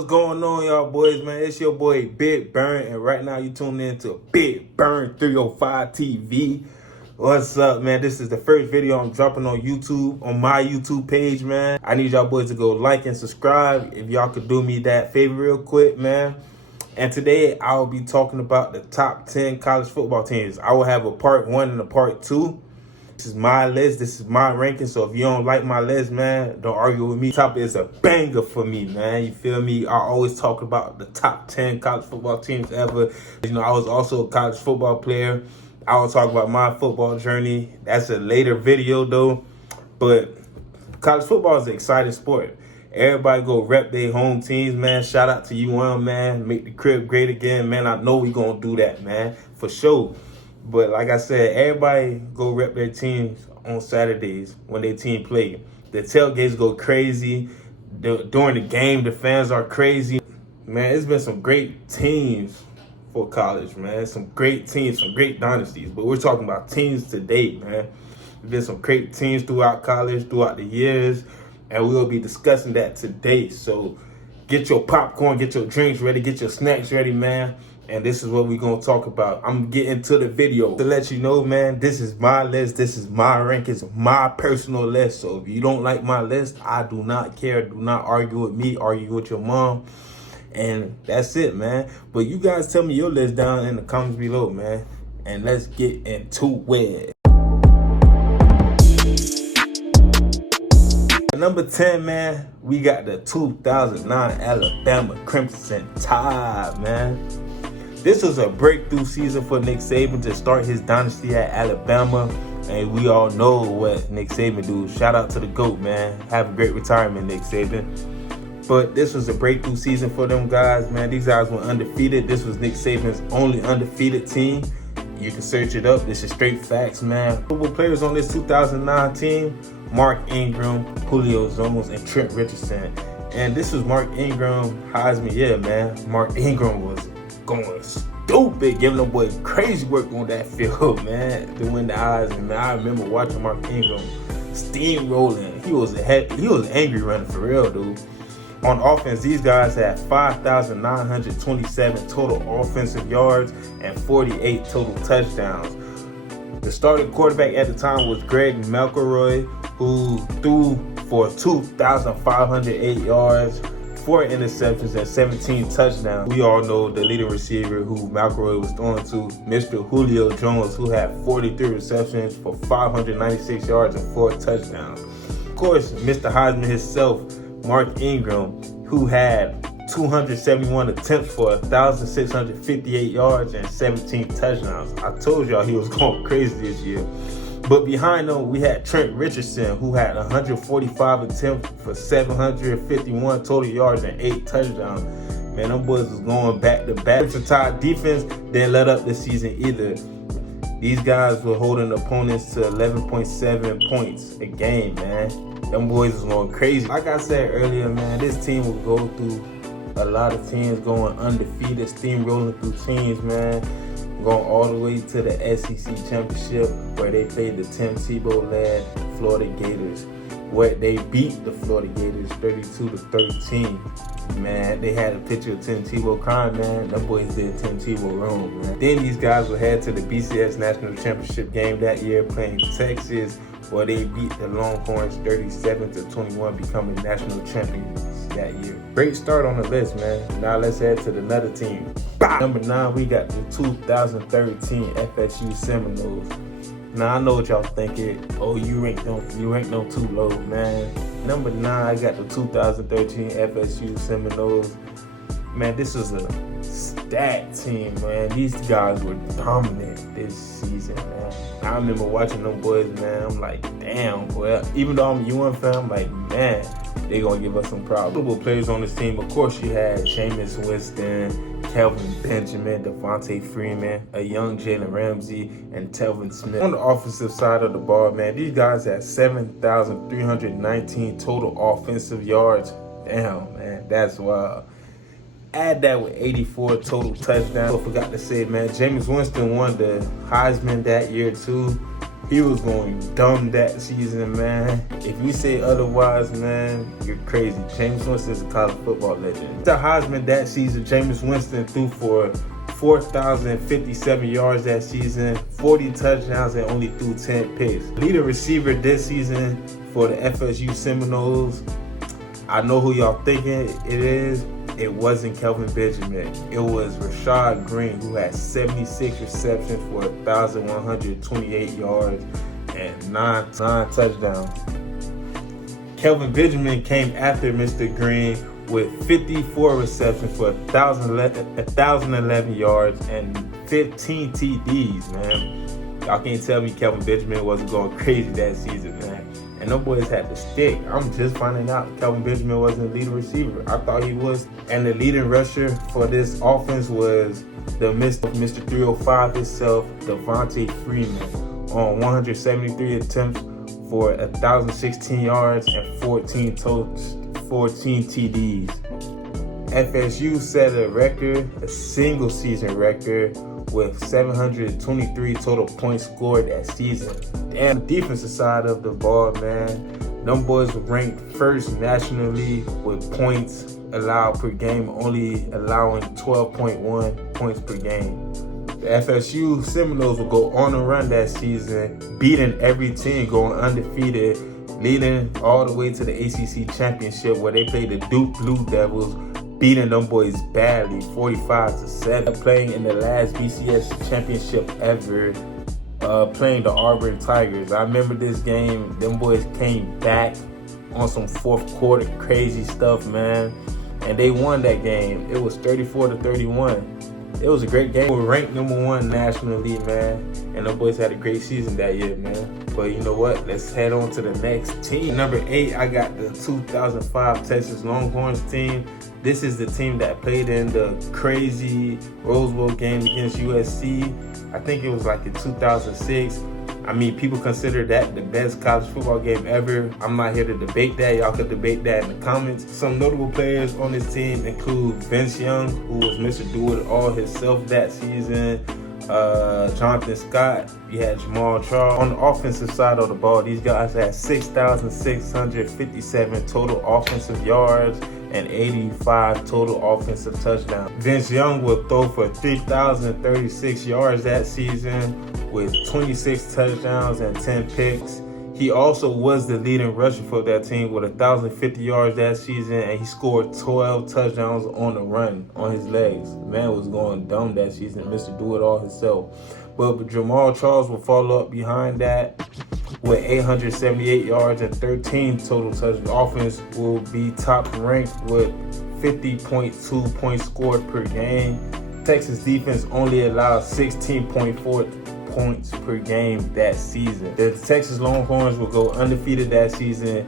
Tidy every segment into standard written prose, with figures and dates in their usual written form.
What's going on, y'all boys, man? It's your boy Big Burn, and right now you tuned in to Big Burn 305 TV. What's up, man? This is the first video I'm dropping on YouTube, on my YouTube page, man. I need y'all boys to go like and subscribe if y'all could do me that favor real quick, man. And today I'll be talking about the top 10 college football teams. I will have a part 1 and a part 2. This is my list. This is my ranking. So if you don't like my list, man, don't argue with me. Top is a banger for me, man. You feel me? I always talk about the top 10 college football teams ever. You know, I was also a college football player. I will talk about my football journey. That's a later video, though. But college football is an exciting sport. Everybody go rep their home teams, man. Shout out to UM, man. Make the crib great again, man. I know we going to do that, man, for sure. But like I said, everybody go rep their teams on Saturdays when their team play. The tailgates go crazy. During the game, the fans are crazy. Man, it's been some great teams for college, man. Some great teams, some great dynasties. But we're talking about teams today, man. There's been some great teams throughout college, throughout the years. And we'll be discussing that today. So get your popcorn, get your drinks ready, get your snacks ready, man. And this is what we're going to talk about. I'm getting to the video to let you know, man, this is my list. This is my rankings, my personal list. So if you don't like my list, I do not care. Do not argue with me. Argue with your mom. And that's it, man. But you guys tell me your list down in the comments below, man. And let's get into it. Number 10, man, we got the 2009 Alabama Crimson Tide, man. This was a breakthrough season for Nick Saban to start his dynasty at Alabama. And we all know what Nick Saban do. Shout out to the GOAT, man. Have a great retirement, Nick Saban. But this was a breakthrough season for them guys, man. These guys were undefeated. This was Nick Saban's only undefeated team. You can search it up. This is straight facts, man. Football players on this 2009 team: Mark Ingram, Julio Jones, and Trent Richardson. And this was Mark Ingram Heisman year, man. Mark Ingram was going stupid, giving them boy crazy work on that field, man, to win the Heisman, man. I remember watching Mark Ingram steamrolling. He was an angry runner for real, dude. On offense, these guys had 5,927 total offensive yards and 48 total touchdowns. The starting quarterback at the time was Greg McElroy, who threw for 2,508 yards, 4 interceptions, and 17 touchdowns. We all know the leading receiver who McElroy was throwing to, Mr. Julio Jones, who had 43 receptions for 596 yards and 4 touchdowns. Of course, Mr. Heisman himself, Mark Ingram, who had 271 attempts for 1,658 yards and 17 touchdowns. I told y'all he was going crazy this year. But behind them, we had Trent Richardson, who had 145 attempts for 751 total yards and 8 touchdowns. Man, them boys was going back to back. The Tide defense didn't let up this season either. These guys were holding opponents to 11.7 points a game, man. Them boys was going crazy. Like I said earlier, man, this team will go through a lot of teams going undefeated, steamrolling through teams, man. Going all the way to the SEC Championship, where they played the Tim Tebow-led Florida Gators, where they beat the Florida Gators 32-13. Man, they had a picture of Tim Tebow crying, man. Them boys did Tim Tebow wrong, man. Then these guys will head to the BCS National Championship game that year, playing Texas, where they beat the Longhorns 37-21, becoming national champions that year. Great start on the list, man. Now let's head to another team. Number 9, we got the 2013 FSU Seminoles. Now I know what y'all thinking. Oh, you ranked them too low, man. Number 9, I got the 2013 FSU Seminoles. Man, this was a stat team, man. These guys were dominant this season, man. I remember watching them boys, man. I'm like, damn, boy. Even though I'm a UM fan, I'm like, man, they gonna give us some problems. Football players on this team, of course, you had Jameis Winston, Kelvin Benjamin, Devontae Freeman, a young Jalen Ramsey, and Telvin Smith. On the offensive side of the ball, man, these guys had 7,319 total offensive yards. Damn, man, that's wild. Add that with 84 total touchdowns. I forgot to say, man, Jameis Winston won the Heisman that year too. He was going dumb that season, man. If you say otherwise, man, you're crazy. Jameis Winston is a college football legend. The Heisman that season, Jameis Winston threw for 4,057 yards that season, 40 touchdowns, and only threw 10 picks. Leading receiver this season for the FSU Seminoles, I know who y'all thinking it is. It wasn't Kelvin Benjamin. It was Rashad Green, who had 76 receptions for 1,128 yards and 9 touchdowns. Kelvin Benjamin came after Mr. Green with 54 receptions for 1,011 yards and 15 TDs, man. Y'all can't tell me Kelvin Benjamin wasn't going crazy that season, man. And them boys had to stick. I'm just finding out Kelvin Benjamin wasn't the leading receiver. I thought he was. And the leading rusher for this offense was the Mr. 305 himself, Devontae Freeman, on 173 attempts for 1,016 yards and 14 TDs. FSU set a record, a single season record, with 723 total points scored that season. And the defensive side of the ball, man, them boys were ranked first nationally with points allowed per game, only allowing 12.1 points per game. The FSU Seminoles will go on a run that season, beating every team, going undefeated, leading all the way to the ACC Championship, where they played the Duke Blue Devils, beating them boys badly, 45-7. Playing in the last BCS championship ever, playing the Auburn Tigers. I remember this game. Them boys came back on some fourth quarter crazy stuff, man, and they won that game. It was 34-31. It was a great game. We were ranked #1 nationally, man, and the boys had a great season that year, man. But you know what? Let's head on to the next team. Number 8, I got the 2005 Texas Longhorns team. This is the team that played in the crazy Rose Bowl game against USC. I think it was like in 2006. I mean, people consider that the best college football game ever. I'm not here to debate that. Y'all could debate that in the comments. Some notable players on this team include Vince Young, who was Mr. Do-It-All himself that season. Jonathan Scott, you had Jamal Charles. On the offensive side of the ball, these guys had 6,657 total offensive yards and 85 total offensive touchdowns. Vince Young will throw for 3,036 yards that season with 26 touchdowns and 10 picks. He also was the leading rusher for that team with 1,050 yards that season, and he scored 12 touchdowns on the run on his legs. Man was going dumb that season, Mr. Do-It-All himself. But Jamal Charles will follow up behind that with 878 yards and 13 total touchdowns. Offense will be top ranked with 50.2 points scored per game. Texas defense only allowed 16.4 points per game that season. The Texas Longhorns will go undefeated that season,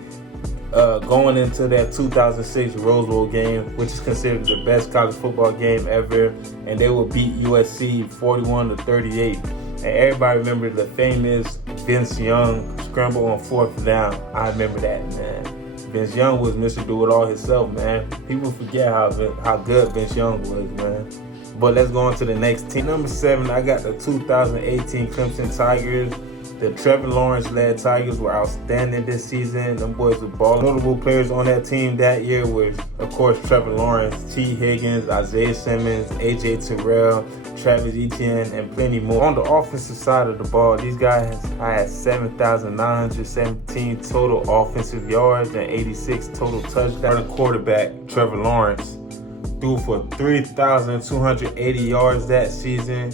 going into that 2006 Rose Bowl game, which is considered the best college football game ever, and they will beat USC 41-38. And everybody remember the famous Vince Young scramble on 4th down. I remember that, man. Vince Young was Mr. Do-It-All himself, man. People forget how good Vince Young was, man. But let's go on to the next team. Number 7, I got the 2018 Clemson Tigers. The Trevor Lawrence-led Tigers were outstanding this season. Them boys were balling. Notable players on that team that year was, of course, Trevor Lawrence, T. Higgins, Isaiah Simmons, A.J. Terrell, Travis Etienne, and plenty more. On the offensive side of the ball, these guys had 7,917 total offensive yards and 86 total touchdowns. The quarterback, Trevor Lawrence, threw for 3,280 yards that season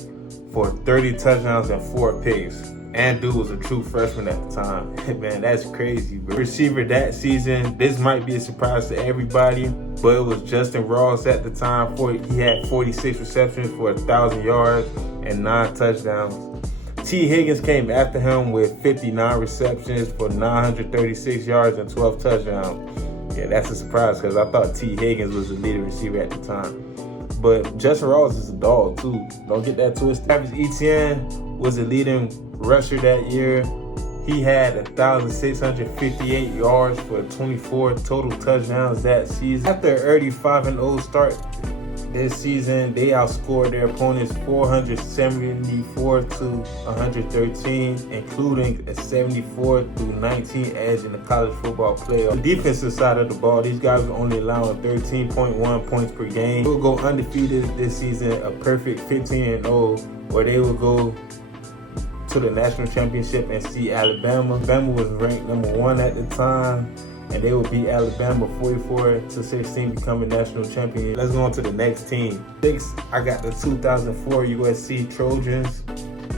for 30 touchdowns and 4 picks. And dude was a true freshman at the time. Man, that's crazy, bro. Receiver that season, this might be a surprise to everybody, but it was Justin Ross at the time. He had 46 receptions for 1,000 yards and 9 touchdowns. T. Higgins came after him with 59 receptions for 936 yards and 12 touchdowns. Yeah, that's a surprise because I thought T. Higgins was the leading receiver at the time. But Justin Ross is a dog, too. Don't get that twisted. Travis Etienne was the leading rusher that year. He had 1,658 yards for 24 total touchdowns that season. After an early 5-0 start, this season, they outscored their opponents 474 to 113, including a 74-19 edge in the college football playoff. The defensive side of the ball, these guys are only allowing 13.1 points per game. They will go undefeated this season, a perfect 15-0, where they will go to the national championship and see Alabama. Alabama was ranked #1 at the time, and they will beat Alabama 44-16, becoming national champion. Let's go on to the next team. 6, I got the 2004 USC Trojans.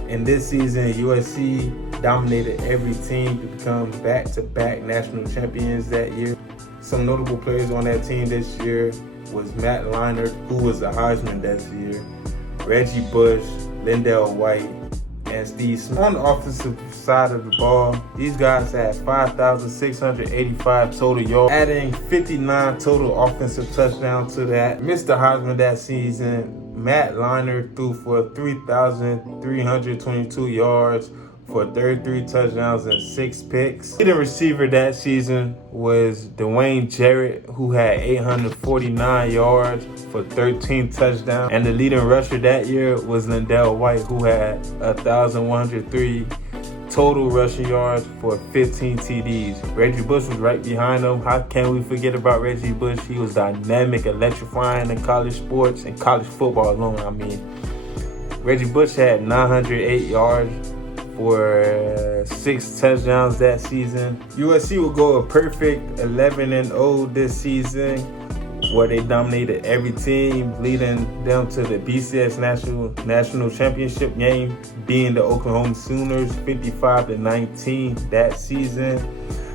In this season, USC dominated every team to become back-to-back national champions that year. Some notable players on that team this year was Matt Leinart, who was a Heisman that year, Reggie Bush, LenDale White, and Steve Smith. On the offensive side of the ball, these guys had 5,685 total yards, adding 59 total offensive touchdowns to that. Mr. Heisman that season, Matt Leinart threw for 3,322 yards for 33 touchdowns and 6 picks. Leading receiver that season was Dwayne Jarrett, who had 849 yards for 13 touchdowns. And the leading rusher that year was LenDale White, who had 1,103 total rushing yards for 15 TDs. Reggie Bush was right behind him. How can we forget about Reggie Bush? He was dynamic, electrifying in college sports and college football alone. I mean, Reggie Bush had 908 yards for 6 touchdowns that season. USC will go a perfect 11-0 this season, where they dominated every team, leading them to the BCS national championship game, being the Oklahoma Sooners 55-19 that season,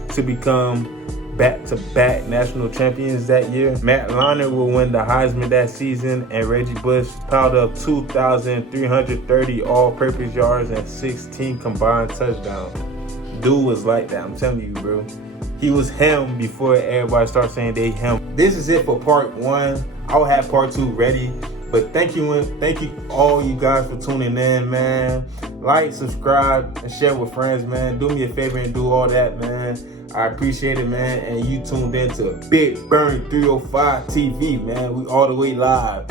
to become back-to-back national champions that year. Matt Leinart will win the Heisman that season, and Reggie Bush piled up 2,330 all-purpose yards and 16 combined touchdowns. Dude was like that, I'm telling you, bro. He was him before everybody started saying they him. This is it for part 1. I'll have part 2 ready. But thank you all you guys for tuning in, man. Like, subscribe, and share with friends, man. Do me a favor and do all that, man. I appreciate it, man. And you tuned in to Big Burn 305 TV, man. We all the way live.